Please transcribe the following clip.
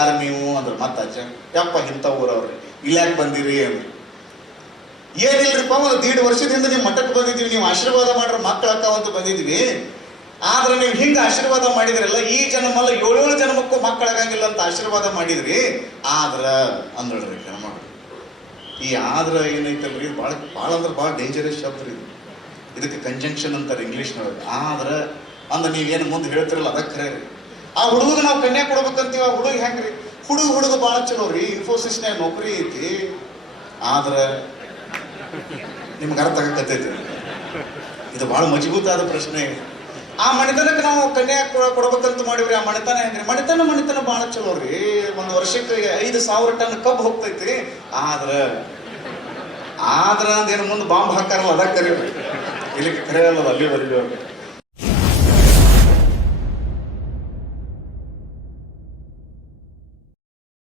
ನೀವು ಅಂದ್ರೆ. ಮತ್ತೆ ಅಜ್ಜ, ಯಪ್ಪ ಇಂಥ ಊರವ್ರಿ. ಇಲ್ಲಾಕ್ ಬಂದಿರಿ ಅಂದ್ರೆ. ಏನಿಲ್ರಿಪ್ಪ, ಒಂದು ದೀಡ್ ವರ್ಷದಿಂದ ನೀವು ಮಠಕ್ಕೆ ಬಂದಿದ್ದೀವಿ ನೀವು ಆಶೀರ್ವಾದ ಮಾಡ್ರೆ ಮಕ್ಕಳ ಅಂತ ಬಂದಿದ್ವಿ. ಆದ್ರೆ ನೀವು ಹಿಂಗೆ ಆಶೀರ್ವಾದ ಮಾಡಿದ್ರಲ್ಲ, ಈ ಜನ್ಮಲ್ಲ ಏಳೇಳು ಜನ್ಮಕ್ಕೂ ಮಕ್ಕಳಾಗಂಗಿಲ್ಲ ಅಂತ ಆಶೀರ್ವಾದ ಮಾಡಿದ್ರಿ. ಆದ್ರ ಅಂದ್ರಿ ಹೆಣ್ಮಕ್ಳು ಈ ಆದ್ರ ಏನೈತಲ್ರಿ ಭಾಳ ಭಾಳ ಅಂದ್ರೆ ಭಾಳ ಡೇಂಜರಸ್ ಶಬ್ದ ಇದು. ಇದಕ್ಕೆ ಕಂಜಂಕ್ಷನ್ ಅಂತಾರೆ ಇಂಗ್ಲೀಷ್ನೊಳಗೆ ಆದ್ರ ಅಂದ್ರೆ ನೀವೇನು ಮುಂದೆ ಹೇಳ್ತಿರಲ್ಲ, ಅದಕ್ಕೆ ಖರೆ ಆ ಹುಡುಗ ನಾವು ಕನ್ಯಾ ಕೊಡ್ಬೇಕಂತೀವಿ, ಆ ಹುಡುಗ ಹೆಂಗ್ರಿ? ಹುಡುಗ ಹುಡುಗ ಭಾಳ ಚಲೋ ರೀ ಇನ್ಫೋಸಿಸ್ನ್ಯಾಗ ನೌಕರಿ ಐತಿ. ಆದ್ರೆ ನಿಮ್ಗೆ ಅರ್ಥ ಆಗತ್ತೈತಿ ಇದು ಭಾಳ ಮಜಬೂತಾದ ಪ್ರಶ್ನೆ. ಆ ಮಣಿತನಕ್ಕೆ ನಾವು ಕನ್ಯಾ ಕೊಡ- ಕೊಡ್ಬೇಕಂತ ಮಾಡಿವ್ರಿ, ಆ ಮಣಿತನ ಹೆಂಗ್ರಿ? ಮಣಿತನ ಮಣಿತನ ಭಾಳ ಚಲೋ ರೀ. ಒಂದು ವರ್ಷಕ್ಕೆ ಐದು ಸಾವಿರ ಟನ್ ಕಬ್ಬು ಹೋಗ್ತೈತಿ. ಆದ್ರೆ, ಆದ್ರ ಅಂದೇನು ಮುಂದೆ ಬಾಂಬ್ ಹಾಕಾರಲ್ಲ ಅದಕ್ಕೆ ಕರೀವ್ರಿ ಇಲ್ಲಿ ಕರೆಯಲ್ಲ ಅಲ್ಲಿ ಅಲ್ಲಿವರೆಗೂ